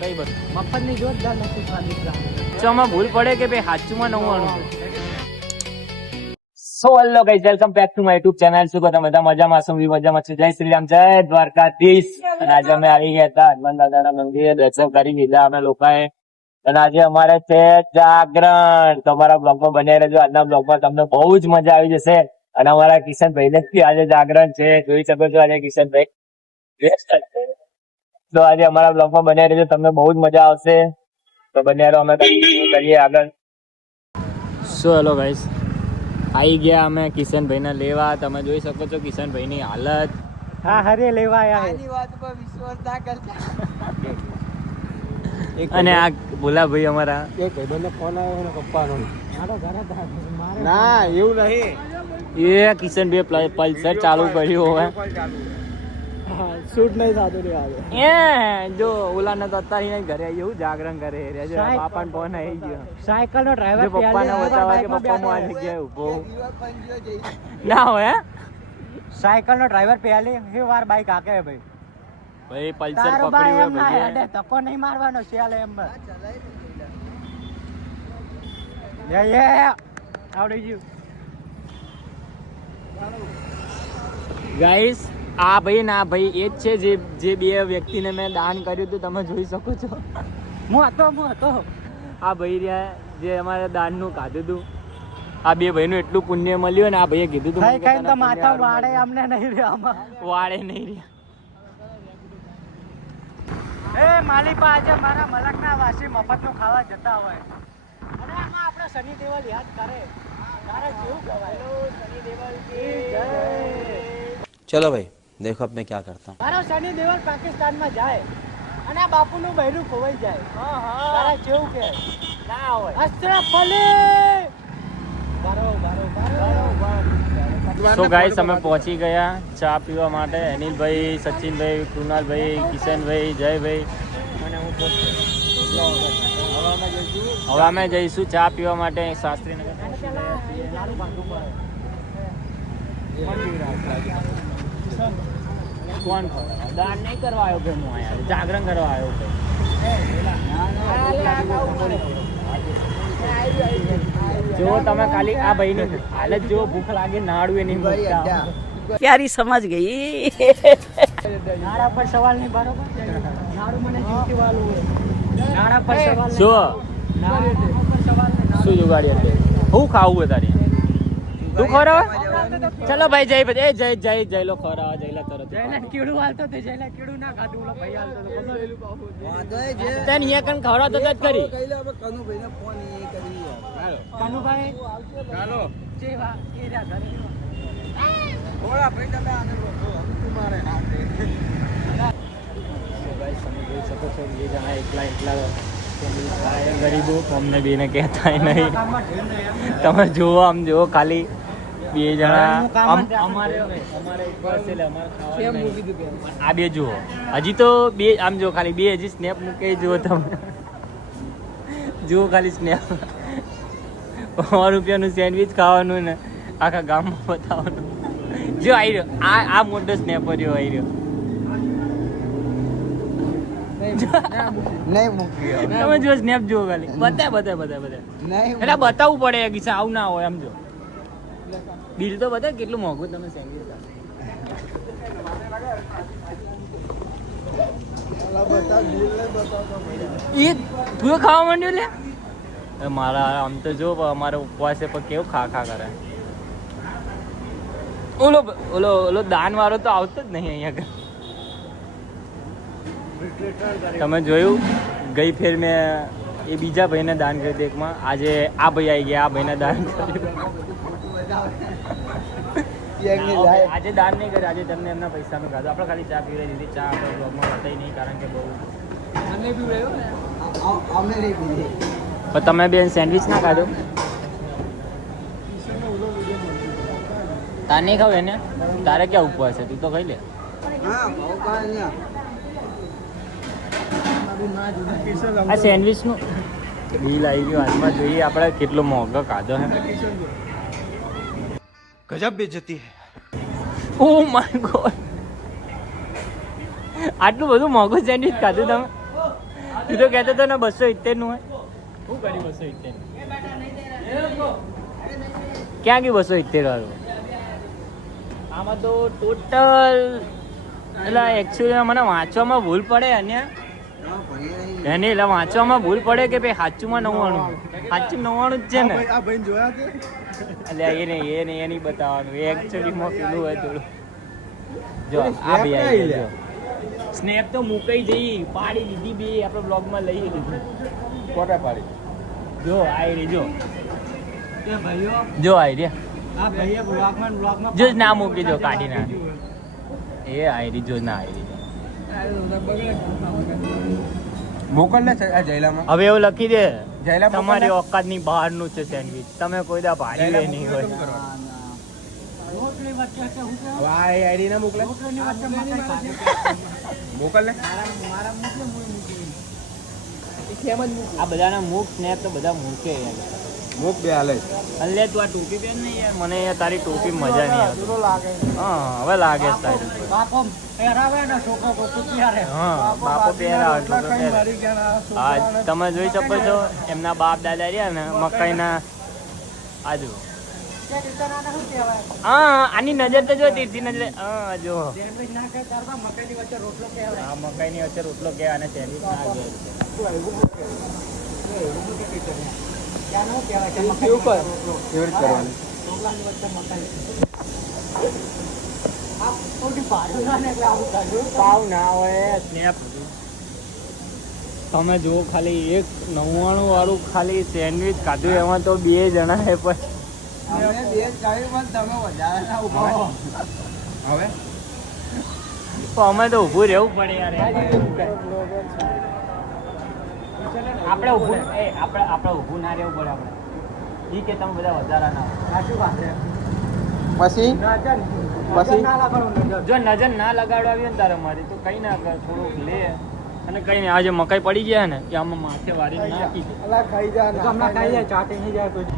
કઈ બધું મફતની જોરદાર નથી સ્વાદિષ્ટ. આમાં ભૂલ પડે કે ભાઈ સાચુમાં 99. So hello guys, welcome back to my YouTube channel. શું બધા મજામાં છો? મજામાં છું. જય શ્રી રામ, જય દ્વારકાધીશ. અને આજે અમે આવી ગયા હતા હનુમાન દાદાના મંદિરે, દર્શન કરી લીધા અમે લોકોએ. અને આજે અમારે છે જાગરણ. તો અમારા બ્લોગમાં બન્યા રહેજો. આજના બ્લોગમાં તમને બહુ જ મજા આવી જશે. અને અમારા કિશનભાઈ ને આજે જાગરણ છે, જોઈ શકો છો. આજે કિશનભાઈ તો આજે અમારા બ્લોગમાં બન્યા રહેજો, તમને બહુ જ મજા આવશે. તો બન્યા રહો, અમે કરીએ આગળ. સો હેલો ગાઈઝ, આવી ગયા અમે કિશનભાઈ ને લેવા. તમે જોઈ શકો છો કિશનભાઈ ની હાલત. હા હરે લેવા આયા આની વાત પર વિશ્વાસ ના કરતા. અને આ ભોલાભાઈ અમારા એક ભાઈબંધનો ફોન આવ્યો ને પપ્પાનો. ના એવું નહીં. એ કિશનભાઈ પલ્સર ચાલુ કર્યું હવે. શૂટ નહીં થતું રે આજે. એ જો ઓલા ને તો અત્યારે ઘરે એવું જાગરણ કરે બાપા ને ફોન આવી ગયો. સાયકલ નો ડ્રાઈવર પપ્પા ને બતાવવા કે પપ્પા હું આ જગ્યાએ ઉભો ના હોય. સાયકલ નો ડ્રાઈવર પહેલી હે વાર બાઈક હાકે ભાઈ. ભાઈ પલ્સર તારો પકડ્યું ભાઈ હોય એમ ના ભાઈ. હેડે ધક્કો નહીં મારવાનો ચાલે એમ બસ. યે આવડી ગયું. ગાઈસ, આ ભાઈ ના ભાઈ એ જ છે જે બે વ્યક્તિને મેં દાન કર્યું હતું, તમે જોઈ શકો છો. હું હતો આ ભાઈ રહ્યા જે અમારે દાનનું કાઢ્યું હતું. આ બે ભાઈનું એટલું પુણ્ય મળ્યું ને આ ભાઈએ કીધું હતું ખાઈ ખાઈને તો માથા વાળે અમને નહીં રે આમાં. વાળે નહીં રહ્યા. એ માલિપા આજે મારા મલકના વાસી મફતનું ખાવા જતા હોય અને આમાં આપણે શનિ દેવલ યાદ કરે તારે કેવું કહેવાય. શનિ દેવલ કી જય. चलो भाई देखो अब मैं क्या करता हूँ. મારો શનિ દેવલ પાકિસ્તાનમાં જાય અને આ બાપુનું બૈરું ખોવાઈ જાય. તારે કેવું કે ના હોય. અસ્ત્રફ ફલી સો ગાઈસ, અમે પહોંચી ગયા ચા પીવા માટે. અનિલભાઈ, સચિનભાઈ, કૃણાલભાઈ, કિશનભાઈ, જયભાઈ અને હું હવે અમે જઈશું ચા પીવા માટે શાસ્ત્રીનગર. કોણ દાન નહીં કરવા આવ્યો કે હું અહીંયા જાગરણ કરવા આવ્યો કે જો તમે ખાલી આ ભાઈની હાલત જો ભૂખ લાગે નાડું નહીં મૂકતા. प्यारी समझ गई. નાડા પર સવાલ નહીં બરોબર. નાડું મને જીવતી વાળું હોય. નાડા પર સવાલ નહીં. જો નાડા પર સવાલ નહીં. શું જુગાડી હતી? હું ખાવું હોય તારી? તું ખવડાવે? ચલો ભાઈ, જય જય લો ખવડાવવા જયલા તરત. જયલા કીડું હાલતો તે જયલા કીડું ના ખાધું ઓલો ભાઈ હાલતો તો તને અહીંયા કણ ખવડાવતો જ કરી. કનુભાઈને ફોન એ કરી. કાનુભાઈ ચાલો જેવા એરા ઘરે થોડા ભાઈ તમે આગળ વધો. તમારે હાથે તમે જોઈ શકો છો બે જણા એકલા ગરીબો અમને બેને કહેતા નહીં. તમે જુઓ, આમ જુઓ ખાલી બે જણા. અમારે બસ એટલે અમારે ખાવાનું નહીં. આ બે જુઓ, હજી તો બે આમ જો ખાલી બે હજી સ્નેપ મૂકે જુઓ તમે. જુઓ ખાલી સ્નેપ. 100 રૂપિયાનું સેન્ડવિચ ખાવાનું ને આખા ગામમાં બતાવવાનું. જો આવી રહ્યો આ મોટો સ્નેપર જો આવી રહ્યો. નહીં મૂકી તમે જો સ્નેપ જુઓ ખાલી. બધા નહીં એટલે બતાવવું પડે કિસ્સા આવું ના હોય. એમ જો બિલ તો બતાવ કેટલું મોંઘું તમે સેન્ડવિચ. એ તું ખાવા માંડ્યો લે. મારા આમ તો જો અમારે ઉપવાસે પણ કેવું ખા કરે. ઓલો દાન વાળો તો આવતો જ નહીં અહીંયા. તમે જોયું ગઈ ફેર મેં એ બીજા ભાઈને દાન કર્યું એકમાં. આજે આ ભાઈ આવી ગયા, આ ભાઈને દાન કર્યું. આજે દાન નહીં કર્યું, આજે તમને એમના પૈસાનું ખાધું. આપણે ખાલી ચા પીવડાવી દીધી. ચા આપણે બ્લોગમાં બતાવી નહીં કારણ કે બહુ અમે નહીં પીધી. પણ તમે બેન સેન્ડવિચ ના ખાધો? તાર નહીં ખાવ એને? તારે ક્યાં ઉપવાસ છે? તું તો ખાઈ લે. હા ભાવ કાંઈ આ સેન્ડવિચનું બિલ આવી ગયું હાથમાં. જોઈએ આપણે કેટલો મોંઘો ખાધો હે. गजब बेइज्जती है. ઓ માય ગોડ, આટલું બધું મોંઘું સેન્ડવિચ ખાધું તમે? તું તો કહેતો હતો ને 270 નું હોય. શું કર્યું 270? ક્યાં ગયું 270 વાળું? આમાં તો ટોટલ એટલે એકચ્યુઅલી મને વાંચવામાં ભૂલ પડે અને એની એટલે વાંચવામાં ભૂલ પડે કે ભાઈ સાચુંમાં 99 સાચું 99 જ છે ને. આ ભાઈ જોયા છે એટલે એ નહીં બતાવવાનું. એ એકચ્યુઅલીમાં પેલું હોય થોડું. જો આ ભાઈ આવી ગયો. સ્નેપ તો મૂકાઈ જઈ પાડી દીધી બે આપણે બ્લોગમાં લઈ લીધી. કોટા પાડી જો આવી રહી જો એ ભાઈઓ જો આવી રહ્યા. આ ભાઈએ બ્લોગમાં જો જ ના મૂકી દો કાઢી ના. એ આવી રહી જો ના આવી રહી. મોકલ ને આ જયલામાં હવે એવું લખી દે જયલા તમારી ઓકાતની બહારનું છે સેન્ડવિચ. તમે કોઈ દા ભારી લે નહીં હોય. રોટલી વચ્ચે છે હું કે આ આઈડી ના મોકલે રોટલીની વચ્ચે મકાઈ ખાધી. મોકલ ને મારા મૂકે હું મૂકી આ બધાના મુખ સ્નેપ તો બધા મૂકે યાર. મોક બે હાલે અલ્લે તું આ ટોપી પહેર ને યાર. મને યાર તારી ટોપી મજા નહીં આવતી. લાગે હા હવે લાગે સ્ટાઈલ. બાપો પહેરાવે ને છોકરો કોકુ ત્યારે હા બાપો પહેરાવે છોકરો પહેરાવે. હા તમે જોઈ શકો છો એમના બાપ દાદા રહ્યા ને મકાઈના આજુ. શું કહેવાય હા આની નજર તો જો તીરથી નજર. હા જો સેન્ડવિચ ના ખાય ત્યારબાદ મકાઈની વચ્ચે રોટલો કહેવાય. આ મકાઈની વચ્ચે રોટલો કે અને સેન્ડવિચ ના કે. ત્યાં નું કહેવાય કે મકાઈ કેવું કર? રોટલો. કેવી રીતે કરવાની રોટલાની વચ્ચે મકાઈ. આ થોડી ભાડું ના ને એટલે આવું થયું. પાવ ના હોય સ્નેપ. તમે જુઓ ખાલી એક 99 વાળું ખાલી સેન્ડવિચ ખાધું એમાં તો 2 જણા હે પણ અમે બે ચાવી પણ તમે વધારે ના ઉભા રહો. હવે અમે તો ઊભું રહેવું પડે યાર. આપણે ઊભું આપણે ઊભું ના રહેવું પડે. આપણે ઈ કે તમે બધા વધારા ના હોય. સાચી વાત છે. પછી નજર ના લાગવાનું નજર. જો નજર ના લગાડવા આવી ને તારે મારી તો કઈ ના કર. થોડુંક લે અને કઈ નહીં. આ જે મકાઈ પડી જાય ને એ આમાં માથે વારી નાખી દે. અલા ખાઈ જા તો હમણાં ખાઈ જાય ચાટી નહીં જાય કોઈ.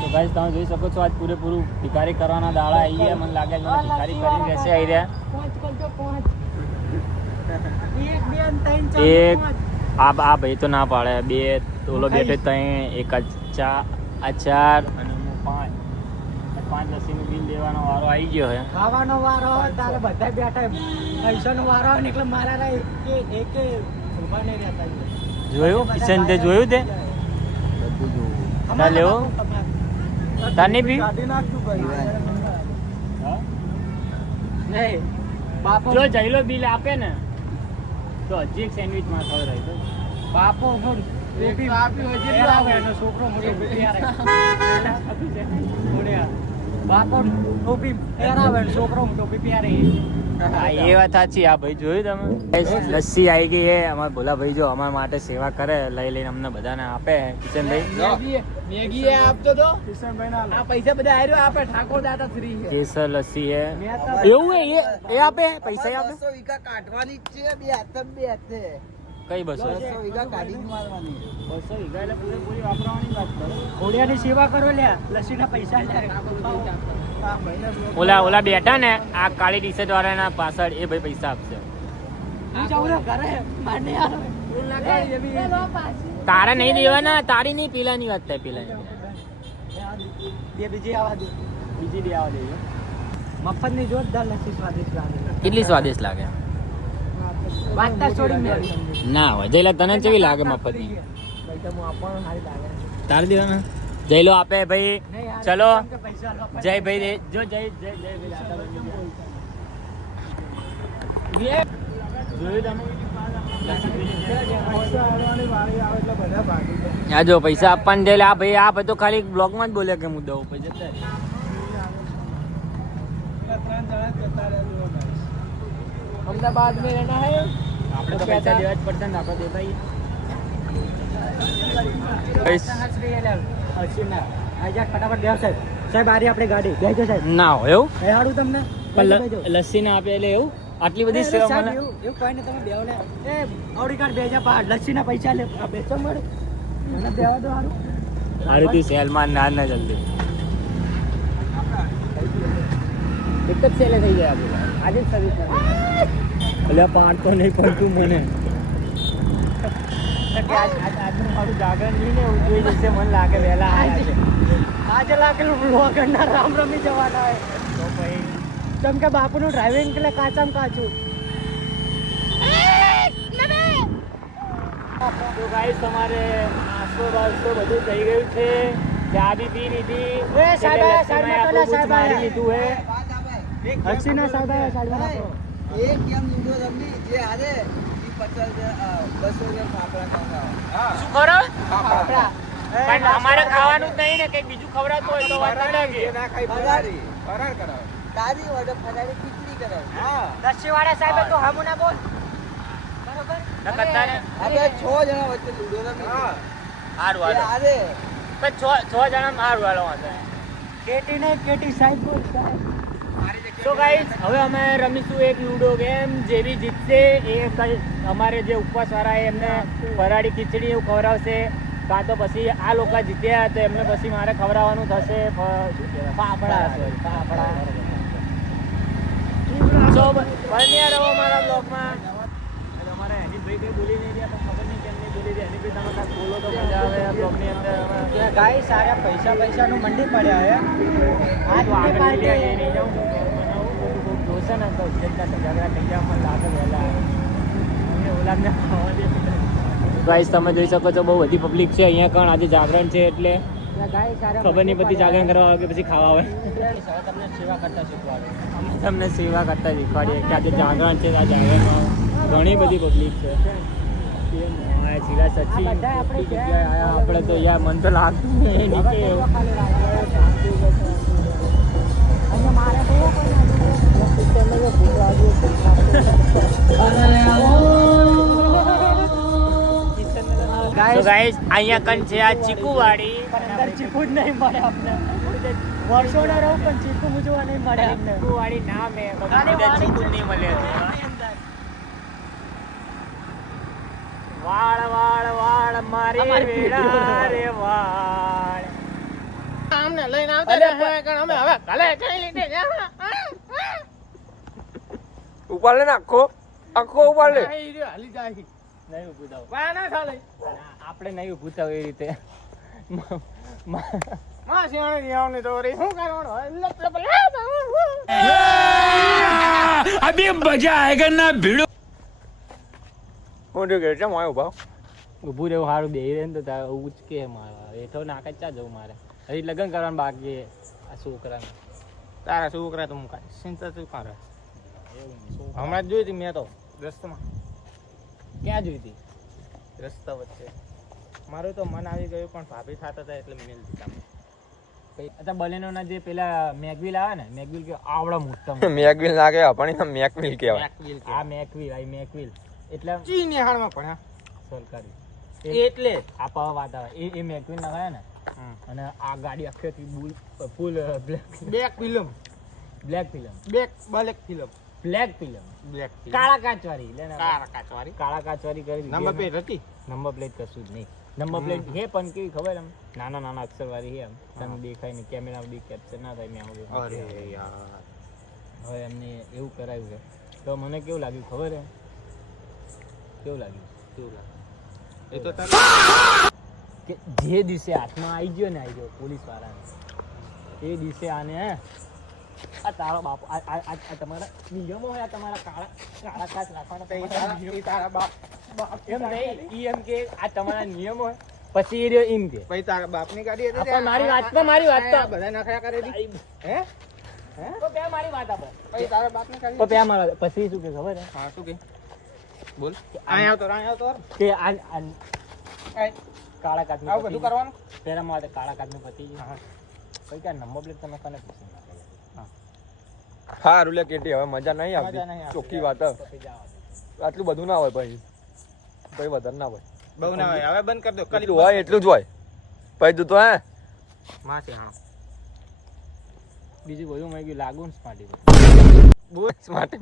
તો ગાઈસ તમે જોઈ શકો છો આજ પૂરેપૂરું ભિખારી કરવાના દાડા આવી ગયા. મને લાગે છે મને ભિખારી કરીને રહેશે આવી રહ્યા. એક બે અને ત્રણ ચાર એક પાંચ. આ ભાઈ તો ના પાડે. 2 ઓલો બેઠો 3 એક આ 4 અને હું 5 લસ્સીનું બિલ દેવાનો વારો આવી ગયો હે. ખાવાનો વારો હોય તારે બધા બેઠા પૈસાનો વારો હોય ને એટલે મારા એક ઉભા નહીં રહેતા. જોયું કિશન તે જોયું તે ના લેવો તાની બી કાઢી નાખતું ભાઈ નહીં બાપો જો જઈલો બિલ આપે ને તો હજી એક સેન્ડવિચ માં ખવડાવી દો. બાપો ટોપી આપ્યું હોય જેટલું પહેરાવે એનો છોકરો મોટો પહેરાવે. બાપો ટોપી પહેરાવે ને છોકરો ટોપી પહેરે. હા એ વાત સાચી. આ ભાઈ જોયું તમે લસ્સી આવી ગઈ હે. અમારા ભોલા ભાઈ જો અમારા માટે સેવા કરે લઈ લઈને અમને બધાને આપે. કિશનભાઈ મેગી એ આપતો તો કિશનભાઈ ના આ પૈસા બધા આર્યો આપે ઠાકોર દાતા ફ્રી છે કેસર લસ્સી હે. મેં તો એવું હે એ આપે પૈસા આપે. 200 વીઘા કાઢવાની જ છે બે હાથે બે હાથે કઈ 200 વીઘા કાઢી જ મારવાની 200 વીઘા એટલે પૂરેપૂરી વાપરવાની વાત કરો. ઘોડિયાની સેવા કરો લ્યા લસ્સીના પૈસા લે. ઓલા બેઠા ને આ કાળી ટી શર્ટ વાળાના પાછળ એ ભાઈ પૈસા આપશે. હું જાઉં ને ઘરે માને યાર તારા નહીં દેવાના. તારી નહીં પેલાની વાત થાય. પેલાની બે બીજી આવા દે. બીજી દે આવવા દેજો. મફતની જોરદાર લસ્સી સ્વાદિષ્ટ લાગે. કેટલી સ્વાદિષ્ટ લાગે. વાંચતા છોડી દે. ના હોય જયલા તને કેવી લાગે મફતની? પૈસા હું આપવાનું સારી લાગે. તાર દેવાના જયલો આપે ભાઈ. નહીં યાર, ચલો કેમ કે પૈસા લો. જય ભાઈ દે જો જય ભાઈ દાદા ભાઈ જોયું તમે આ જો પૈસા આપવાને જઈને આ ભાઈ આ તો ખાલી બ્લોગમાં જ બોલે કે હું દઉં પછી જતા રહે. અમદાવાદ में रहना है. આપણે તો પૈસા દેવા જ પડશે ને આપણે દેતા ફટાફટ બેસો સાહેબ. સાહેબ આરી આપણે ગાડી બેસો સાહેબ. ના હોય એવું બેહાડું તમને પણ લસ્સી ના આપે એટલે એવું આટલી બધી સેવા સાહેબ, મને એવું કોઈ ને તમે બેહો ને એ ઓડી કાર્ડ બેજા પા લસ્સીના પૈસા લે આ બેસો મળે મને બેવા દો હારું. સારું તું સેલમાં ના જલ્દી એક જ સેલે થઈ જાય આપણે આજે જ સર્વિસ એટલે પાડતો નહીં પડતું મને કે આજનું મારું જાગરણ નહીં ને એવું જોઈ જશે મને લાગે વહેલા આવ્યા છે. આજે લાગેલું વગરના રામ રમી જવાના હોય તો પછી કેમ કે બાપુનું ડ્રાઇવિંગ એટલે કાચામાં કાચું. તો ગાઈસ તમારે 800 બધું થઈ ગયું છે. ચા બી પી લીધી. એ સાહેબ આયા, સાહેબ એટલે મોકલ્યા, બૂચ સાહેબ મારી આયા. લીધું હે. હસીના સાહેબ આયા, સાહેબ આયા. એક ગેમ લૂડો રમી જે હારે ઈ 50 200 ગ્રામ ફાફડા ખાવા. શું ખરો? આપણા પણ અમારે ખાવાનું જ નહીં ને કંઈક બીજું ખવડાવતું હોય તો વાત અલગ છે. ના ખાઈ ફરારી ફરાર કરાવે. તારી વડે ફરારી ખીચડી કરાવે. હા. દસ્યુવાળા સાહેબ તો હામું ના બોલ. બરોબર? નકરતા ને આપણે 6 જણા વચ્ચે લૂડો રમી. હા. હારું જે હાલો. હારે પણ છ જણા હારું હાલો વાંધો નહીં. કેટી ને કેટી સાહેબ બોલ સાહેબ. તો ગાઈસ હવે અમે રમીશું એક લૂડો ગેમ. જે બી જીતશે એ અમારે જે ઉપવાસવાળા એમને ફરાળી ખીચડી એવું ખવડાવશે, કાં તો પછી આ લોકો જીત્યા તો એમને પછી મારે ખવડાવવાનું થશે શું કહેવાય ફાફડા. ફાફડા. સો બન્યા રહો મારા બ્લોગમાં. અમારા હનીફભાઈ કંઈ બોલી નહીં રહ્યા પણ ખબર નહીં કેમ નહીં બોલી રહ્યા. હનીફભાઈ તમે કાંઈક બોલો તો મજા આવે આ બ્લોગની અંદર. ગાય સારા પૈસાનું મંડી પડ્યા હે. આ તો આગળ લઈ લે, એ નહીં જાઉં જોશે ને તો ઝઘડા થઈ ગયા મને લાગે વહેલા ઓલાદને ખાવા દે. ગાઈસ તમે જોઈ શકો છો બહુ બધી પબ્લિક છે અહીંયા. કારણ આજે જાગરણ છે એટલે ગાય સારા ખબર નહીં બધી જાગરણ કરવા આવે કે પછી ખાવા આવે. તમને સેવા કરતા શીખવાડે. અમે તમને સેવા કરતા શીખવાડીએ કે આજે જાગરણ છે. આ જાગરણમાં ઘણી બધી પબ્લિક છે. સચ્ચી આપણે જગ્યાએ આવ્યા આપણે તો યાર મન તો લાગતું નહીં કે અને મારે બહુ તો ગાઈસ અહીંયા કન છે આ ચીકુવાડી. અંદર ચીકુ જ નહીં મળે અમને. વર્ષોના રહું પણ ચીકુ મૂજવા નહીં મળે અમને. ચીકુવાડી નામ હે બધા ચીકુ જ નહીં મળે. વાળ વાળ વાળ મારી વેડા રે વાળ. અમને લઈને આવતા રહે કારણ અમે હવે કાલે કઈ લીધે ઉપાડ લે ને આખો ઉપાડ લે. હાલી જાય નહીં ઊભું થાવ. વાહ ના ચાલે આપણે નહીં ઊભું થાવ એ રીતે. માં સિવાણે દેવાની તો રે શું કરવાનું અભી મજા આયેગા ના ભીડો. હું તો કે કેમ આવ્યો ભાવ ઊભું રહેવું સારું બે રહે ને તો તારે ઉચકે મારવા હેઠો નાકે ચા જવું મારે. હજી લગ્ન કરવાનું બાકી છે આ છોકરાને. તારા છોકરા તો મુકાય ચિંતા શું કરે હમણાં જ જોઈ હતી મેં તો રસ્તામાં ક્યાં જોઈ હતી? રસ્તા વચ્ચે મારું તો મન આવી ગયું પણ ભાભી થતા હતા એટલે મેલ દીધા. અત્યારે બલેનોના જે પેલા મેગવિલ આવે ને મેગવિલ કે આવડા મોટા મેકવિલ ના કહેવાય પણ મેકવિલ કહેવાય. આ મેકવિલ આ મેકવિલ એટલે ચી નિહાળમાં પણ સરકારી એટલે આ પાવા વાત આવે એ મેકવિલ ના ને અને આ ગાડી આખેથી full black film black film black film black film black કાળા કાચવાળી લે ને કાચવાળી કાળા કાચવાળી કરી દીધી. નંબર પ્લેટ હતી નંબર પ્લેટ કશું જ નહીં. નંબર પ્લેટ હે પણ કેવી ખબર એમ નાના નાના અક્ષર વાળી હે એમ તમને દેખાય નહીં કેમેરામાં બી કેપ્ચર ના થાય મેં અરે યાર હવે એમને એવું કરાવ્યું છે તો મને કેવું લાગ્યું ખબર હે કેવું લાગ્યું એ તો કે જે દિવસે હાથમાં આવી ગયો પોલીસ વાળાને એ દિવસે આને આ તારો બાપ આ તમારા નિયમો હોય આ તમારા કાળા કાચ રાખવાના તારા બાપ એમ નહીં ઈ એમ કે આ તમારા નિયમો હોય પછી એ રહ્યો એમ કે પછી તારા બાપની ગાડી હતી આપણ મારી વાત તો બધા નખરા કરે હતી હે તો બે મારી વાત આપો પછી તારા બાપની ગાડી તો બે મારા પછી શું કે ખબર હે હા શું કે બોલ અહીંયા આવતો કે આ કાળા કાચ આવું બધું કરવાનું પેલા મારે કાળા કાચ નું પતિ કઈ કા નંબર પ્લેટ તમે કને પૂછી હા રૂલે કેટી હવે મજા નહીં મજા આવતી નહીં આવતી. ચોખ્ખી વાત આટલું બધું ના હોય પછી વધારે ના હોય બહુ ના હોય હવે બંધ કરી દો એટલું હોય એટલું જ હોય પછી તું તો હે માસી હા બીજું બધું મેં ગયું લાગુ ને સ્માર્ટી બોલ સ્માર્ટી